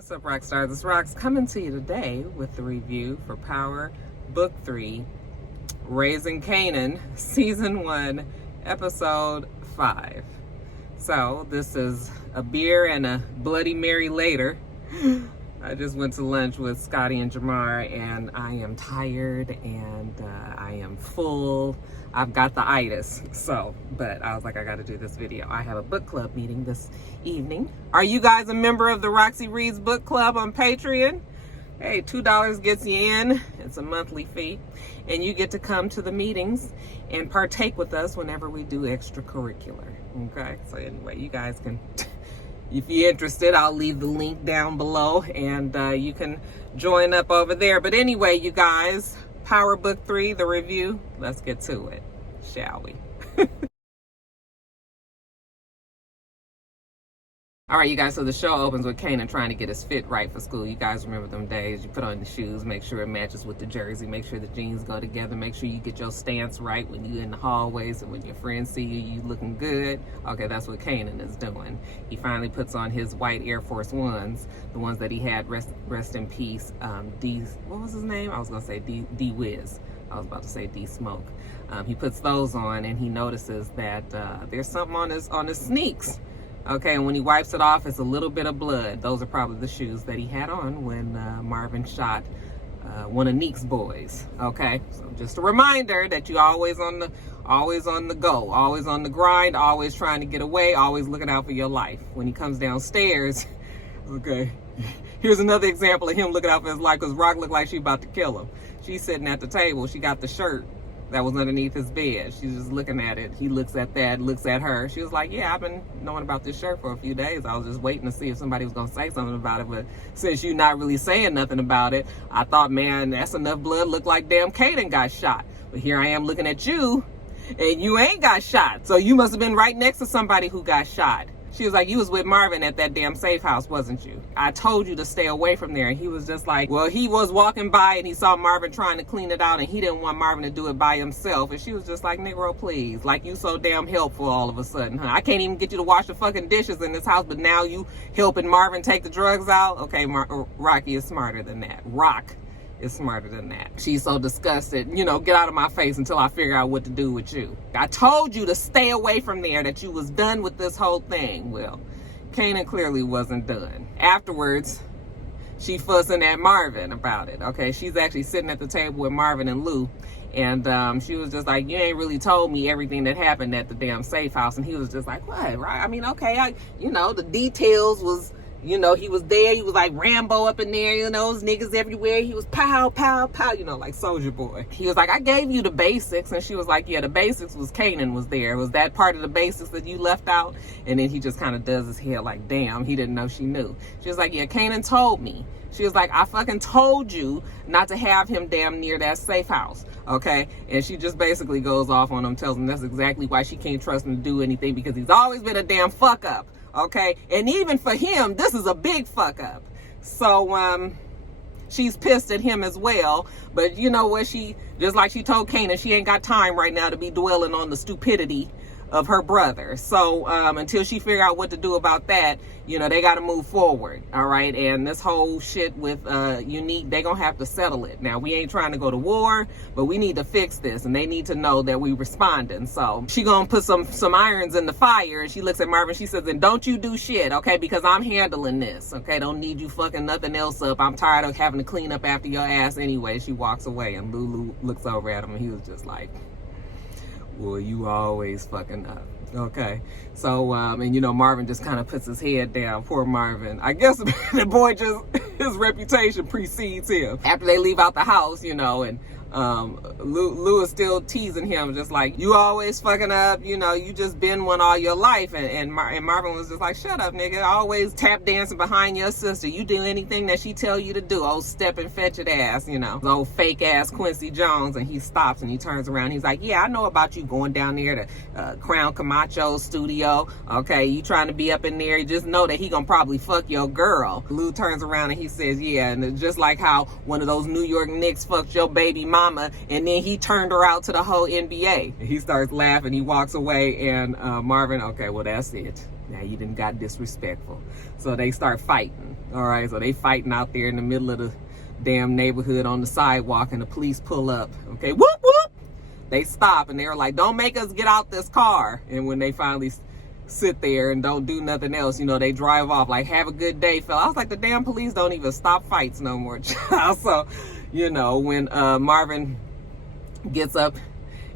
What's up, rock stars? It's Rox coming to you today with the review for Power Book 3, Raising Kanan, Season 1, Episode 5. So, this is a beer and a Bloody Mary later. I just went to lunch with Scotty and Jamar, and I am tired and I am full. I've got the itis, but I was like, I gotta do this video. I have a book club meeting this evening. Are you guys a member of the Roxy Reads Book Club on Patreon? Hey, $2 gets you in. It's a monthly fee. And you get to come to the meetings and partake with us whenever we do extracurricular. Okay, so anyway, you guys can, if you're interested, I'll leave the link down below and you can join up over there. But anyway, you guys, Power Book 3, the review, let's get to it, shall we? All right, you guys, so the show opens with Kanan trying to get his fit right for school. You guys remember them days. You put on your shoes, make sure it matches with the jersey, make sure the jeans go together, make sure you get your stance right when you're in the hallways and when your friends see you, you looking good. Okay, that's what Kanan is doing. He finally puts on his white Air Force Ones, the ones that he had, rest in peace, what was his name? I was gonna say D-Wiz. I was about to say D-Smoke. He puts those on and he notices that there's something on his sneaks. Okay, and when he wipes it off, it's a little bit of blood. Those are probably the shoes that he had on when Marvin shot one of Neek's boys. Okay, so just a reminder that you're always on the go, always on the grind, always trying to get away, always looking out for your life. When he comes downstairs, okay, here's another example of him looking out for his life, because Rock looked like she about to kill him. She's sitting at the table. She got the shirt that was underneath his bed. She's just looking at it. He looks at that, looks at her. She was like, yeah, I've been knowing about this shirt for a few days. I was just waiting to see if somebody was gonna say something about it. But since you're not really saying nothing about it, I thought, man, that's enough blood. Looked like damn Kanan got shot. But here I am looking at you and you ain't got shot. So you must have been right next to somebody who got shot. She was like, you was with Marvin at that damn safe house, wasn't you? I told you to stay away from there. And he was just like, well, he was walking by and he saw Marvin trying to clean it out and he didn't want Marvin to do it by himself. And she was just like, Negro, please. Like, you so damn helpful all of a sudden, huh? I can't even get you to wash the fucking dishes in this house, but now you helping Marvin take the drugs out? Okay, Rocky is smarter than that. Rock is smarter than that. She's so disgusted. You know, get out of my face until I figure out what to do with you. I told you to stay away from there, that you was done with this whole thing. Well, Kanan clearly wasn't done. Afterwards, she fussing at Marvin about it. Okay, she's actually sitting at the table with Marvin and Lou. And she was just like, you ain't really told me everything that happened at the damn safe house. And he was just like, what, right? I mean, okay, the details was, he was there. He was like Rambo up in there, those niggas everywhere. He was pow, pow, pow, like Soldier Boy. He was like, I gave you the basics. And she was like, yeah, the basics was Kanan was there. Was that part of the basics that you left out? And then he just kind of does his hair like, damn, he didn't know she knew. She was like, yeah, Kanan told me. She was like, I fucking told you not to have him damn near that safe house. Okay, and she just basically goes off on him, tells him that's exactly why she can't trust him to do anything, because he's always been a damn fuck up. Okay, and even for him, this is a big fuck up. So she's pissed at him as well. But you know what, she, just like she told Kanan, she ain't got time right now to be dwelling on the stupidity of her brother. So until she figure out what to do about that, they got to move forward. All right, and this whole shit with Unique, they gonna have to settle it. Now, we ain't trying to go to war, but we need to fix this, and they need to know that we responding. So she gonna put some irons in the fire, and she looks at Marvin. She says, and don't you do shit, okay, because I'm handling this. Okay, don't need you fucking nothing else up. I'm tired of having to clean up after your ass anyway. She walks away, and Lulu looks over at him, and he was just like, well, you always fucking up. Okay, so and Marvin just kind of puts his head down. Poor Marvin. I guess the boy just, his reputation precedes him. After they leave out the house, and Lou is still teasing him, just like, you always fucking up, you just been one all your life. And Marvin was just like, shut up, nigga. Always tap dancing behind your sister. You do anything that she tell you to do. Old step and fetch it ass, old fake ass Quincy Jones. And he stops and he turns around. He's like, yeah, I know about you going down there to Crown Camacho's studio. Okay, you trying to be up in there. You just know that he gonna probably fuck your girl. Lou turns around and he says, yeah, and just like how one of those New York Knicks fucked your baby mama, and then he turned her out to the whole NBA. He starts laughing, he walks away, and Marvin, okay, well, that's it. Now you done got disrespectful. So they start fighting. All right, so they fighting out there in the middle of the damn neighborhood on the sidewalk, and the police pull up. Okay, whoop, whoop. They stop, and they're like, don't make us get out this car. And when they finally sit there and don't do nothing else, you know, they drive off like, have a good day, fella. I was like, the damn police don't even stop fights no more. So, you know, when Marvin gets up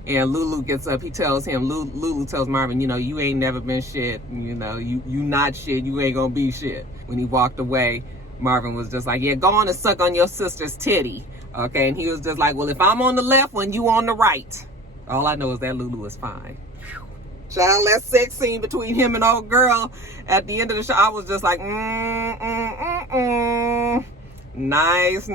and Lulu gets up, he tells him, Lulu tells Marvin, you know, you ain't never been shit. You know, you not shit. You ain't gonna be shit. When he walked away, Marvin was just like, yeah, go on and suck on your sister's titty. Okay, and he was just like, well, if I'm on the left one, you on the right. All I know is that Lulu is fine. Child, that sex scene between him and old girl at the end of the show, I was just like, nice.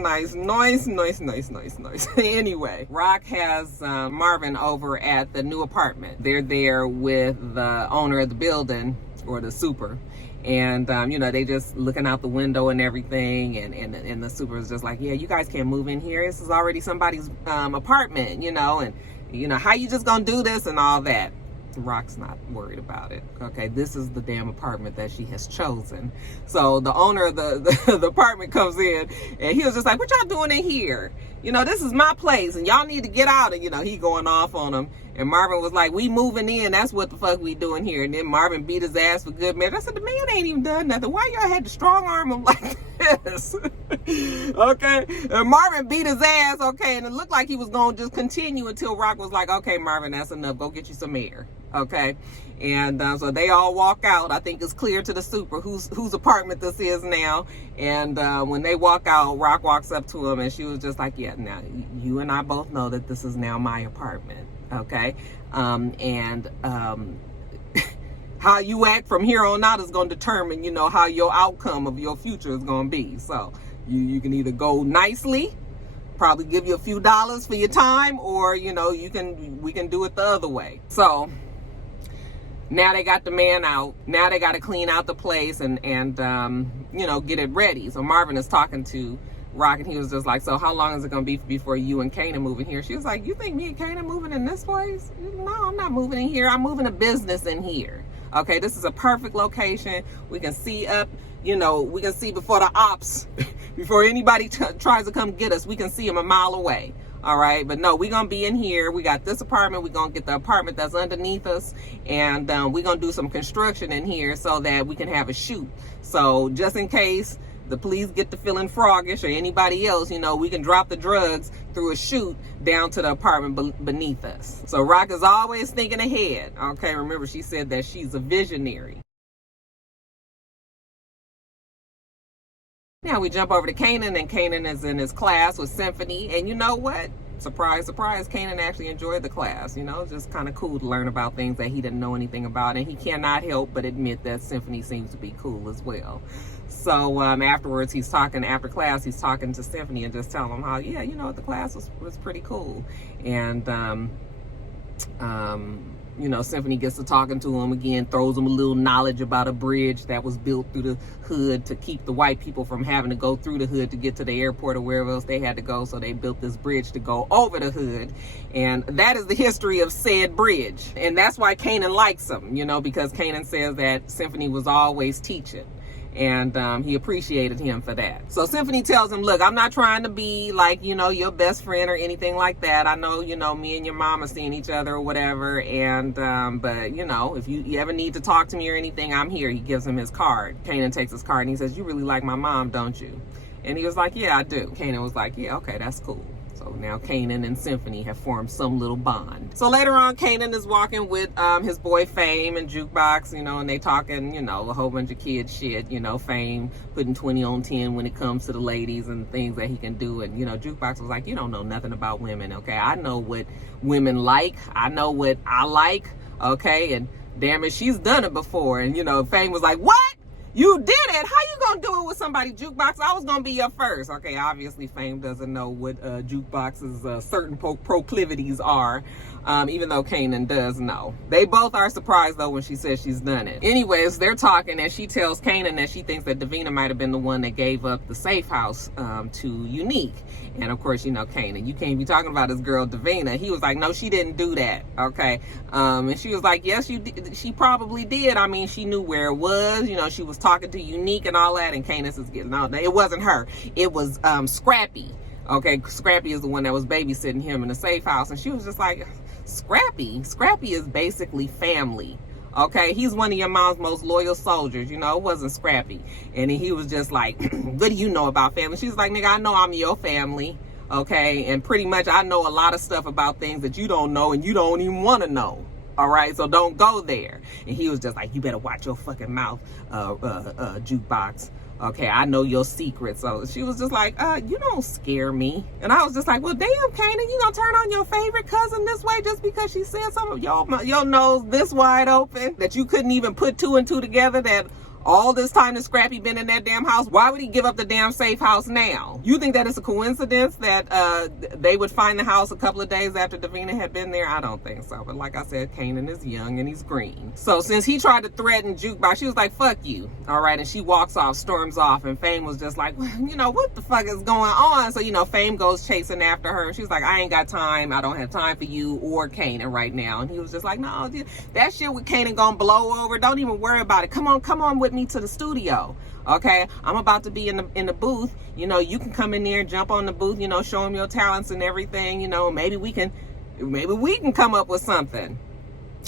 Anyway, Rock has Marvin over at the new apartment. They're there with the owner of the building, or the super. And, you know, they just looking out the window and everything. And the super is just like, yeah, you guys can't move in here. This is already somebody's apartment, you know. And, you know, how you just gonna do this and all that? Rock's not worried about it. Okay, this is the damn apartment that she has chosen. So the owner of the apartment comes in, and he was just like, what y'all doing in here? You know, this is my place, and y'all need to get out. And, you know, he going off on him. And Marvin was like, we moving in. That's what the fuck we doing here. And then Marvin beat his ass for good measure. I said, the man ain't even done nothing. Why y'all had to strong arm him like this? Okay. And Marvin beat his ass. Okay. And it looked like he was going to just continue until Rock was like, okay, Marvin, that's enough. Go get you some air. Okay. And so they all walk out. I think it's clear to the super whose apartment this is now. And when they walk out, Rock walks up to him, and she was just like, yeah, now you and I both know that this is now my apartment. Okay. How you act from here on out is going to determine, you know, how your outcome of your future is going to be. So you can either go nicely, probably give you a few dollars for your time, or, you know, we can do it the other way. So now they got the man out. Now they got to clean out the place and you know, get it ready. So Marvin is talking to Rock, and he was just like, so how long is it going to be before you and Kanan move in here? She was like, you think me and Kanan moving in this place? No, I'm not moving in here. I'm moving a business in here. Okay, this is a perfect location. We can see up, you know, we can see before the ops, before anybody tries to come get us, we can see them a mile away. All right, but no, we're going to be in here. We got this apartment. We're going to get the apartment that's underneath us, and we're going to do some construction in here so that we can have a shoot. So just in case the police get to feeling froggish, or anybody else, you know, we can drop the drugs through a chute down to the apartment beneath us. So Rock is always thinking ahead. Okay, remember she said that she's a visionary. Now we jump over to Kanan, and Kanan is in his class with Symphony. And you know what? Surprise, surprise, Kanan actually enjoyed the class. You know, it's just kind of cool to learn about things that he didn't know anything about. And he cannot help but admit that Symphony seems to be cool as well. So afterwards, after class, he's talking to Symphony and just telling him how, yeah, you know, the class was pretty cool. And, you know, Symphony gets to talking to him again, throws him a little knowledge about a bridge that was built through the hood to keep the white people from having to go through the hood to get to the airport or wherever else they had to go. So they built this bridge to go over the hood. And that is the history of said bridge. And that's why Kanan likes him, you know, because Kanan says that Symphony was always teaching. And he appreciated him for that. So Symphony tells him, look, I'm not trying to be like, you know, your best friend or anything like that. I know, you know, me and your mom are seeing each other or whatever. And, but, you know, if you ever need to talk to me or anything, I'm here. He gives him his card. Kanan takes his card and he says, you really like my mom, don't you? And he was like, yeah, I do. Kanan was like, yeah, okay, that's cool. So now Kanan and Symphony have formed some little bond. So later on, Kanan is walking with his boy Fame and Jukebox, you know, and they talking, you know, a whole bunch of kid shit, you know, Fame putting 20 on 10 when it comes to the ladies and things that he can do. And, you know, Jukebox was like, you don't know nothing about women, okay? I know what women like. I know what I like, okay? And damn it, she's done it before. And, you know, Fame was like, what? You did it. How you gonna do it with somebody jukebox? I was gonna be your first. Okay, obviously Fame doesn't know what jukebox's certain proclivities are, even though Kanan does know. They both are surprised though when she says she's done it. Anyways, they're talking and she tells Kanan that she thinks that Davina might have been the one that gave up the safe house to Unique. And of course, you know, Kanan, you can't be talking about this girl Davina. He was like, no, she didn't do that. Okay. And she was like, yes, you did. She probably did. I mean, she knew where it was. You know, she was talking to Unique and all that. And Kanan is getting out. It wasn't her. It was Scrappy. Okay. Scrappy is the one that was babysitting him in the safe house. And she was just like, Scrappy? Scrappy is basically family. Okay, he's one of your mom's most loyal soldiers. You know, it wasn't Scrappy. And he was just like, what do you know about family? She's like, nigga, I know I'm your family. Okay, and pretty much I know a lot of stuff about things that you don't know and you don't even want to know. All right, so don't go there. And he was just like, you better watch your fucking mouth, jukebox. Okay, I know your secrets. So she was just like, you don't scare me. And I was just like, well, damn, Kanan, you gonna turn on your favorite cousin this way just because she said something? Your nose this wide open that you couldn't even put two and two together that all this time that Scrappy been in that damn house, why would he give up the damn safe house now? You think that it's a coincidence that they would find the house a couple of days after Davina had been there? I don't think so. But like I said, Kanan is young and he's green. So since he tried to threaten Jukebox, she was like, fuck you. All right. And she walks off, storms off. And Fame was just like, well, you know, what the fuck is going on? So, you know, Fame goes chasing after her. And she's like, I ain't got time. I don't have time for you or Kanan right now. And he was just like, no, that shit with Kanan gonna blow over. Don't even worry about it. Come on with me to the studio. Okay, I'm about to be in the booth. You know, you can come in there, jump on the booth, you know, show them your talents and everything. You know, maybe we can come up with something.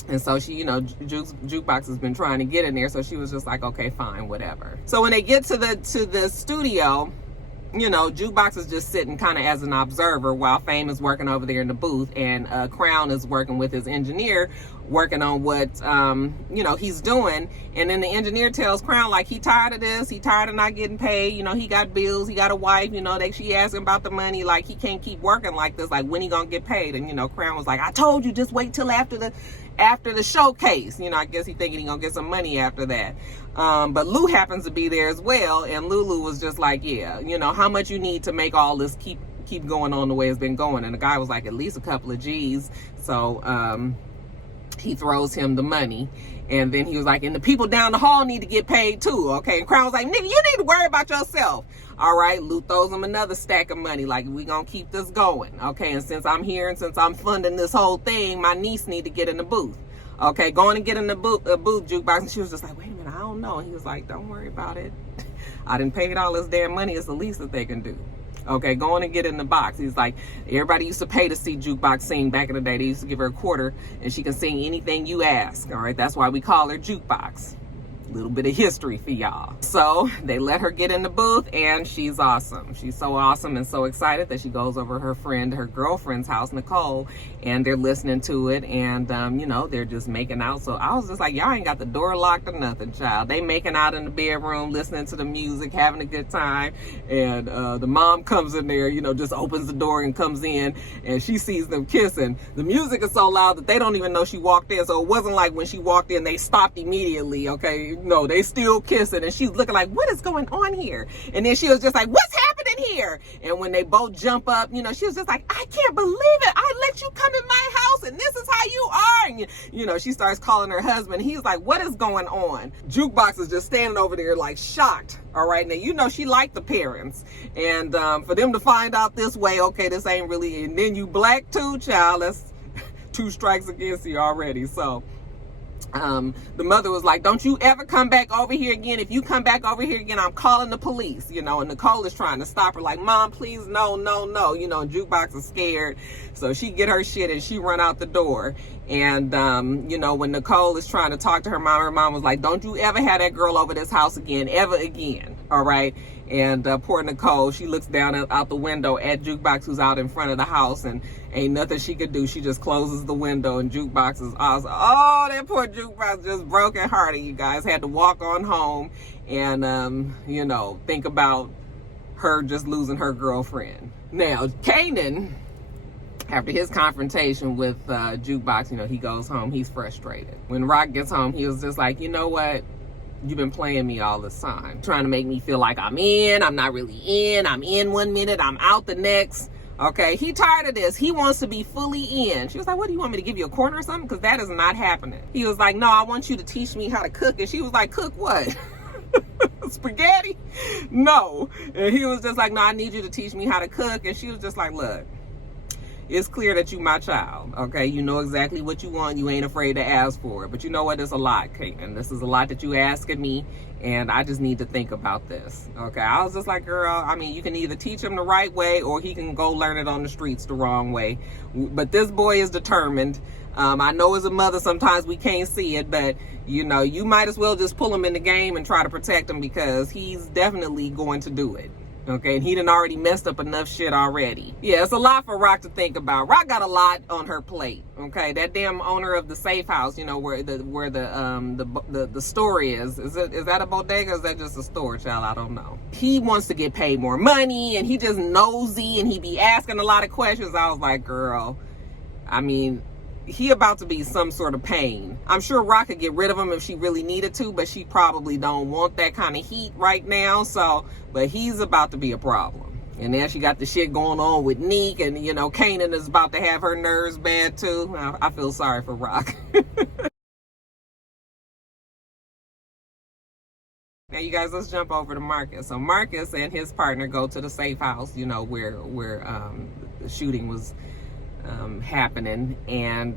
And so she, you know, Jukebox has been trying to get in there, so she was just like, okay, fine, whatever. So when they get to the studio, you know, Jukebox is just sitting kind of as an observer while Fame is working over there in the booth, and Crown is working with his engineer, working on what, you know, he's doing. And then the engineer tells Crown, like, he tired of this, he tired of not getting paid, you know, he got bills, he got a wife, you know, she asked him about the money, like, he can't keep working like this, like, when he gonna get paid? And, you know, Crown was like, I told you, just wait till after the showcase. You know, I guess he thinking he gonna get some money after that. But Lou happens to be there as well, and Lulu was just like, yeah, you know, how much you need to make all this keep going on the way it's been going? And the guy was like, at least a couple of G's. So he throws him the money, and then he was like, and the people down the hall need to get paid too. Okay, and Crown was like, nigga, you need to worry about yourself. All right, Lou throws him another stack of money, like, we gonna keep this going. Okay, and since I'm here and since I'm funding this whole thing, my niece need to get in the booth. Okay, going to get in the booth, Jukebox. And she was just like, wait a minute, I don't know. And he was like, don't worry about it. I done paid all this damn money. It's the least that they can do. Okay, going and get in the box. He's like, everybody used to pay to see Jukebox sing back in the day. They used to give her a quarter and she can sing anything you ask. All right, that's why we call her Jukebox. Little bit of history for y'all. So they let her get in the booth, and she's awesome. She's so awesome and so excited that she goes over her girlfriend's house, Nicole, and they're listening to it, and you know, they're just making out. So I was just like, y'all ain't got the door locked or nothing, child. They making out in the bedroom, listening to the music, having a good time. And the mom comes in there, you know, just opens the door and comes in, and she sees them kissing. The music is so loud that they don't even know she walked in. So it wasn't like when she walked in, they stopped immediately. Okay, no, they still kissing, and she's looking like, what is going on here? And then she was just like, what's happening here? And when they both jump up, you know, she was just like, I can't believe it. I let you come in my house, and this is how you are. And, you know, she starts calling her husband. He's like, what is going on? Jukebox is just standing over there like shocked. All right, now, you know, she liked the parents, and for them to find out this way, okay, this ain't really, and then you black too, child, that's 2 strikes against you already. So the mother was like, don't you ever come back over here again. If you come back over here again, I'm calling the police, you know. And Nicole is trying to stop her, like, Mom, please, no, you know. And Jukebox is scared, so she get her shit and she run out the door. And you know, when Nicole is trying to talk to her mom was like, don't you ever have that girl over this house again, ever again. All right. And poor Nicole, she looks down out the window at Jukebox, who's out in front of the house, and ain't nothing she could do. She just closes the window, and Jukebox is awesome. Oh, that poor Jukebox, just broken hearted, you guys. Had to walk on home and, you know, think about her just losing her girlfriend. Now, Kanan, after his confrontation with Jukebox, you know, he goes home. He's frustrated. When Rock gets home, he was just like, you know what? You've been playing me all this time, trying to make me feel like I'm in. I'm not really in. I'm in one minute, I'm out the next. Okay, he tired of this. He wants to be fully in. She was like, what, do you want me to give you a corner or something? Because that is not happening. He was like, no, I want you to teach me how to cook. And she was like, cook what? Spaghetti? No. And he was just like, no, I need you to teach me how to cook. And she was just like, look, it's clear that you my child, okay? You know exactly what you want. You ain't afraid to ask for it. But you know what? It's a lot, Kanan. This is a lot that you asking me, and I just need to think about this, okay? I was just like, girl, I mean, you can either teach him the right way or he can go learn it on the streets the wrong way. But this boy is determined. I know as a mother, sometimes we can't see it, but, you know, you might as well just pull him in the game and try to protect him because he's definitely going to do it. Okay, and he done already messed up enough shit already. Yeah, it's a lot for Rock to think about. Rock got a lot on her plate. Okay, that damn owner of the safe house, you know, where the store is that a bodega or is that just a store, child? I don't know. He wants to get paid more money and he just nosy and he be asking a lot of questions. I was like, girl, I mean, he about to be some sort of pain. I'm sure Rock could get rid of him if she really needed to, but she probably don't want that kind of heat right now. So, but he's about to be a problem. And then she got the shit going on with Neek, and you know, Kanan is about to have her nerves bad too. I feel sorry for Rock. Now, you guys, let's jump over to Marcus. So Marcus and his partner go to the safe house, you know, where the shooting was happening, and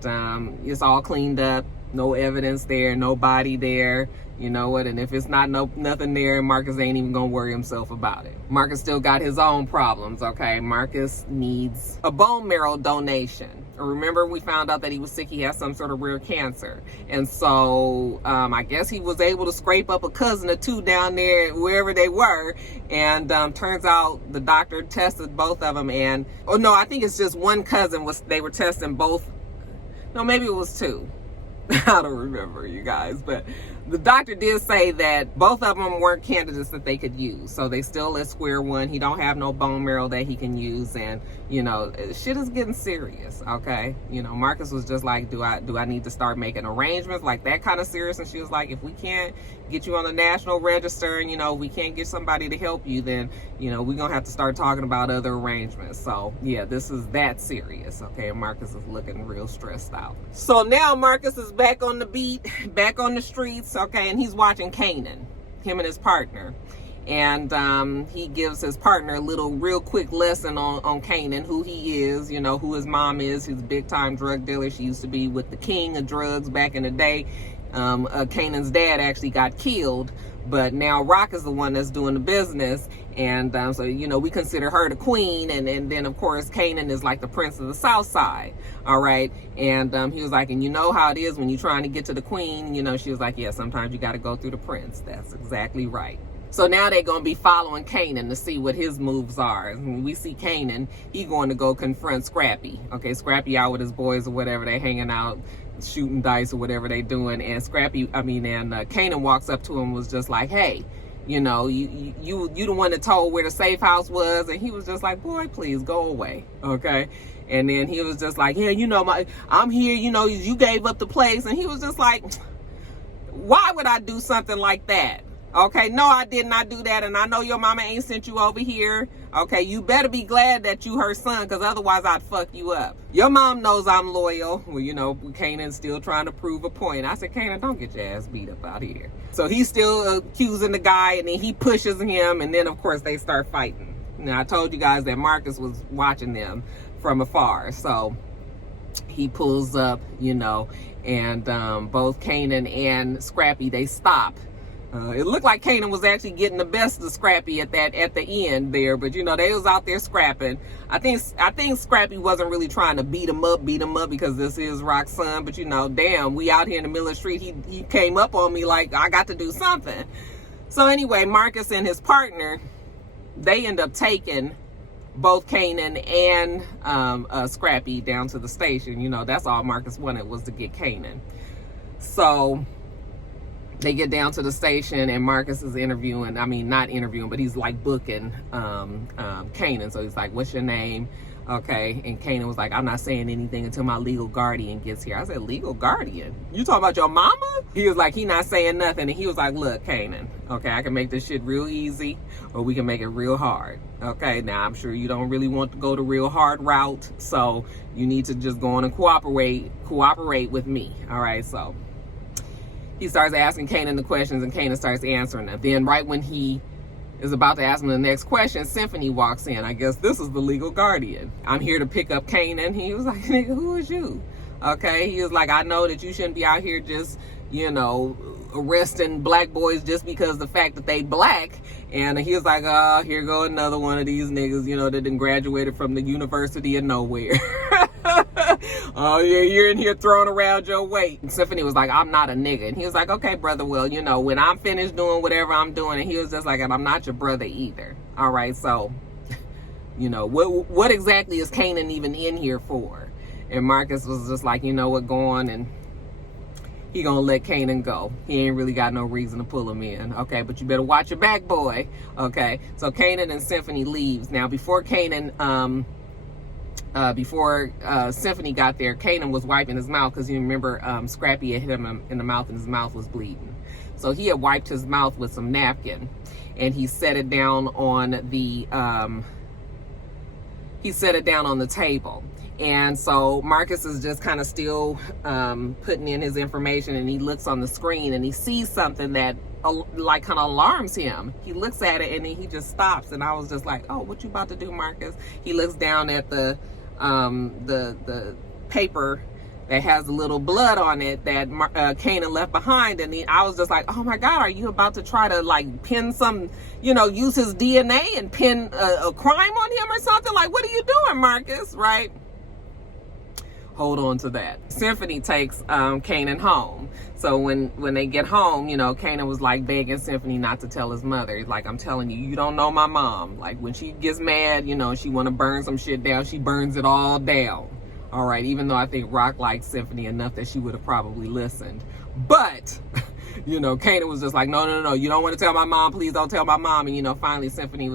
it's all cleaned up, no evidence there, no body there, you know what, and if it's nothing there, Marcus ain't even gonna worry himself about it. Marcus still got his own problems, okay? Marcus needs a bone marrow donation. Remember, we found out that he was sick. He has some sort of rare cancer. And so I guess he was able to scrape up a cousin or two down there, wherever they were. And turns out the doctor tested both of them. And, oh no, I think it's just one cousin they were testing both. No, maybe it was two. I don't remember, you guys. But the doctor did say that both of them weren't candidates that they could use. So they still at square one. He don't have no bone marrow that he can use. And, you know, shit is getting serious, okay? You know, Marcus was just like, do I need to start making arrangements? Like that kind of serious. And she was like, if we can't get you on the national register and, you know, we can't get somebody to help you, then, you know, we're going to have to start talking about other arrangements. So, yeah, this is that serious, okay? And Marcus is looking real stressed out. So now Marcus is back on the beat, back on the streets, okay? And he's watching Kanan, him and his partner. And he gives his partner a little real quick lesson on Kanan, who he is, you know, who his mom is. He's a big time drug dealer. She used to be with the king of drugs back in the day. Kanan's dad actually got killed, but now Rock is the one that's doing the business. And so, you know, we consider her the queen. And then, of course, Kanan is like the prince of the South Side. All right. And he was like, and you know how it is when you're trying to get to the queen, you know, she was like, yeah, sometimes you got to go through the prince. That's exactly right. So now they're going to be following Kanan to see what his moves are. And we see Kanan, he going to go confront Scrappy. Okay, Scrappy out with his boys or whatever. They hanging out, shooting dice or whatever they doing. And Kanan walks up to him and was just like, hey, you know, you the one that told where the safe house was. And he was just like, boy, please go away. Okay. And then he was just like, yeah, you know, I'm here, you know, you gave up the place. And he was just like, why would I do something like that? Okay, no, I did not do that, and I know your mama ain't sent you over here. Okay, you better be glad that you her son, because otherwise I'd fuck you up. Your mom knows I'm loyal. Well, you know, Kanan's still trying to prove a point. I said, Kanan, don't get your ass beat up out here. So he's still accusing the guy, and then he pushes him, and then, of course, they start fighting. Now, I told you guys that Marcus was watching them from afar, so he pulls up, you know, and both Kanan and Scrappy, they stop. It looked like Kanan was actually getting the best of Scrappy at the end there, but you know, they was out there scrapping. I think Scrappy wasn't really trying to beat him up because this is Rock's son, but you know, damn, we out here in the middle of the street, he came up on me like I got to do something. So anyway, Marcus and his partner, they end up taking both Kanan and Scrappy down to the station. You know, that's all Marcus wanted was to get Kanan. So they get down to the station, and Marcus is interviewing, I mean, not interviewing, but he's like booking Kanan. So he's like, what's your name? Okay. And Kanan was like, I'm not saying anything until my legal guardian gets here. I said, legal guardian? You talking about your mama? He was like, he not saying nothing. And he was like, look, Kanan, okay, I can make this shit real easy, or we can make it real hard. Okay, now I'm sure you don't really want to go the real hard route, so you need to just go on and cooperate with me. All right, so he starts asking Kanan the questions, and Kanan starts answering them. Then right when he is about to ask him the next question, Symphony walks in. I guess this is the legal guardian. I'm here to pick up Kanan. He was like, nigga, who is you? Okay, he was like, I know that you shouldn't be out here just, you know, arresting black boys just because the fact that they black. And he was like, oh, here go another one of these niggas, you know, that done graduated from the University of Nowhere. Oh yeah, you're in here throwing around your weight. And Symphony was like, I'm not a nigga. And he was like, okay, brother, well, you know, when I'm finished doing whatever I'm doing. And he was just like, and I'm not your brother either. All right, so, you know, what exactly is Kanan even in here for? And Marcus was just like, you know what, go on, and he gonna let Kanan go. He ain't really got no reason to pull him in. Okay, but you better watch your back, boy. Okay, so Kanan and Symphony leaves. Now, before Symphony got there, Kanan was wiping his mouth, because you remember Scrappy had hit him in the mouth and his mouth was bleeding. So he had wiped his mouth with some napkin, and he set it down on the table. And so Marcus is just kind of still putting in his information, and he looks on the screen and he sees something that like kind of alarms him. He looks at it and then he just stops, and I was just like, oh, what you about to do, Marcus? He looks down at the paper that has a little blood on it that Kanan left behind, and I was just like, oh my God, are you about to try to like pin some, you know, use his DNA and pin a crime on him or something? Like, what are you doing, Marcus? Right? Hold on to that. Symphony takes Kanan home. So when they get home, you know, Kanan was like begging Symphony not to tell his mother. He's like, I'm telling you, you don't know my mom. Like, when she gets mad, you know, she want to burn some shit down, she burns it all down. All right, even though I think Rock liked Symphony enough that she would have probably listened. But, you know, Kanan was just like, no, you don't want to tell my mom, please don't tell my mom. And, you know, finally Symphony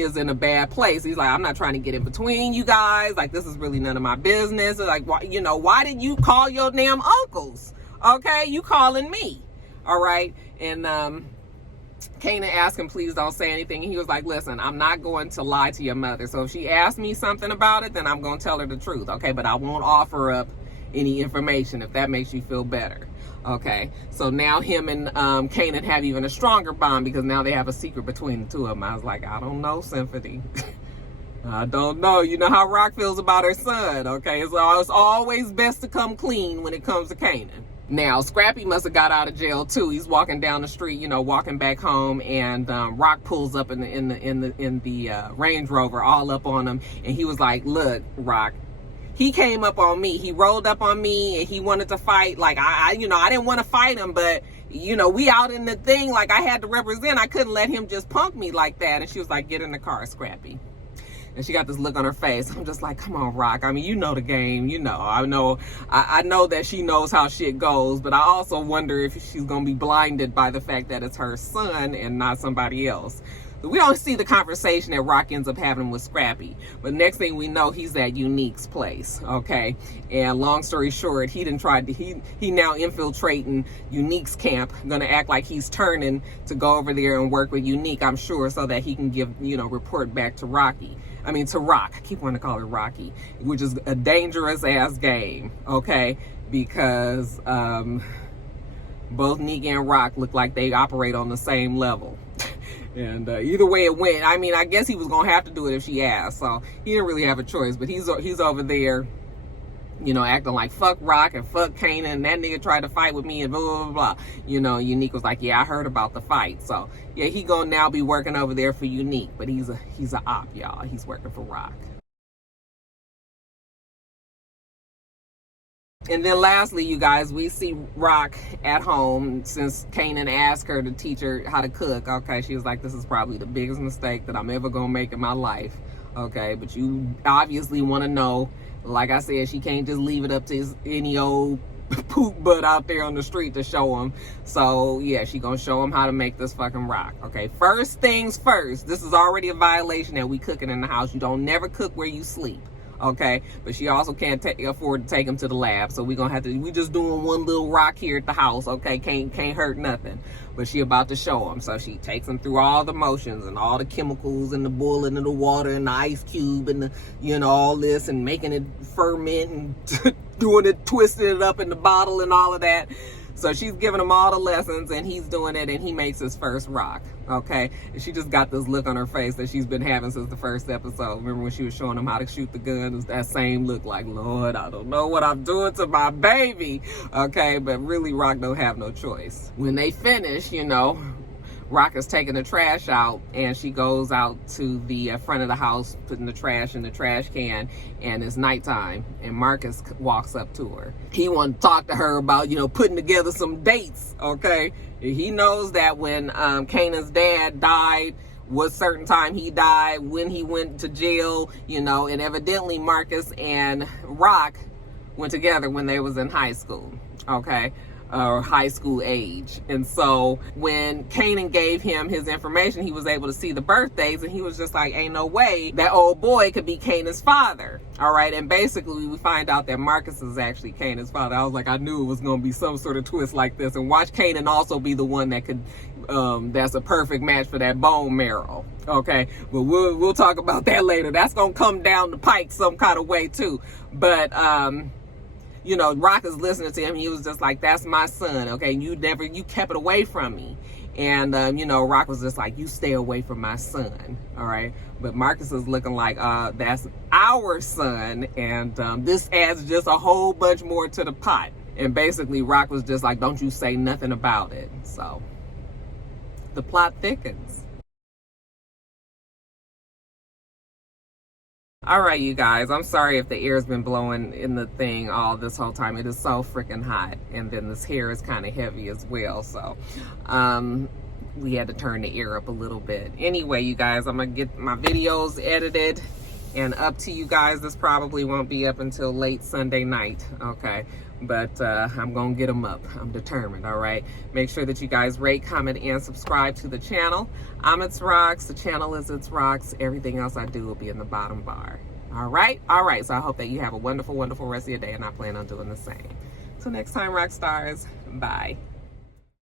is in a bad place. He's like, I'm not trying to get in between you guys. Like, this is really none of my business. Like, why, you know, why did you call your damn uncles? Okay, you calling me. All right. And Kanan asked him, please don't say anything. And he was like, listen, I'm not going to lie to your mother. So if she asks me something about it, then I'm going to tell her the truth. Okay, but I won't offer up any information if that makes you feel better. Okay, so now him and Kanan have even a stronger bond, because now they have a secret between the two of them. I was like, I don't know, Symphony. I don't know. You know how Rock feels about her son, okay? It's always best to come clean when it comes to Kanan. Now, Scrappy must have got out of jail too. He's walking down the street, you know, walking back home, and Rock pulls up in the Range Rover, all up on him, and he was like, look, Rock, he came up on me. He rolled up on me and he wanted to fight. Like, I didn't want to fight him, but, you know, we out in the thing. Like, I had to represent. I couldn't let him just punk me like that. And she was like, get in the car, Scrappy. And she got this look on her face. I'm just like, come on, Rock. I mean, you know the game. You know, I know that she knows how shit goes, but I also wonder if she's going to be blinded by the fact that it's her son and not somebody else. We don't see the conversation that Rock ends up having with Scrappy. But next thing we know, he's at Unique's place, okay? And long story short, he now infiltrating Unique's camp, gonna act like he's turning to go over there and work with Unique, I'm sure, so that he can give, you know, report back to Rock. I keep wanting to call her Rocky, which is a dangerous ass game, okay? Because both Neek and Rock look like they operate on the same level. And either way it went, I mean, I guess he was going to have to do it if she asked. So he didn't really have a choice. But he's over there, you know, acting like fuck Rock and fuck Kanan. And that nigga tried to fight with me and blah, blah, blah, blah. You know, Unique was like, yeah, I heard about the fight. So, yeah, he going to now be working over there for Unique. But he's a op, y'all. He's working for Rock. And then lastly, you guys, we see Rock at home since Kanan asked her to teach her how to cook. Okay, she was like, this is probably the biggest mistake that I'm ever going to make in my life. Okay, but you obviously want to know, like I said, she can't just leave it up to any old poop butt out there on the street to show him. So yeah, she gonna show him how to make this fucking rock. Okay, first things first, this is already a violation that we cooking in the house. You don't never cook where you sleep. Okay, but she also can't afford to take him to the lab, so we just doing one little rock here at the house. Okay, can't hurt nothing. But she about to show him, so she takes him through all the motions and all the chemicals and the boiling of the water and the ice cube and the, you know, all this, and making it ferment and doing it, twisting it up in the bottle and all of that. So she's giving him all the lessons, and he's doing it, and he makes his first rock. Okay, and she just got this look on her face that she's been having since the first episode. Remember when she was showing him how to shoot the gun? It was that same look, like, Lord, I don't know what I'm doing to my baby. Okay, but really, Rock don't have no choice. When they finish, you know, Rock is taking the trash out, and she goes out to the front of the house, putting the trash in the trash can, and it's nighttime, and Marcus walks up to her. He wanted to talk to her about, you know, putting together some dates, okay? He knows that when Kanan's dad died, what certain time he died, when he went to jail, you know, and evidently Marcus and Rock went together when they was in high school, okay? Or high school age. And so when Kanan gave him his information, he was able to see the birthdays, and he was just like, ain't no way that old boy could be Kanan's father. All right, and basically we find out that Marcus is actually Kanan's father. I was like, I knew it was going to be some sort of twist like this. And watch Kanan also be the one that could that's a perfect match for that bone marrow. Okay, but we'll talk about that later. That's gonna come down the pike some kind of way too. But you know, Rock is listening to him. He was just like, that's my son, okay? You kept it away from me. And, you know, Rock was just like, you stay away from my son, all right? But Marcus is looking like, that's our son. And this adds just a whole bunch more to the pot. And basically, Rock was just like, don't you say nothing about it. So the plot thickens. All right, you guys, I'm sorry if the air's been blowing in the thing all this whole time. It is so freaking hot, and then this hair is kind of heavy as well, so we had to turn the air up a little bit. Anyway, you guys, I'm gonna get my videos edited and up to you guys. This probably won't be up until late Sunday night, okay? But I'm gonna get them up. I'm determined, all right? Make sure that you guys rate, comment, and subscribe to the channel. I'm itsrox. The channel is itsrox. Everything else I do will be in the bottom bar. All right? All right, so I hope that you have a wonderful, wonderful rest of your day, and I plan on doing the same. Till next time, rock stars. Bye.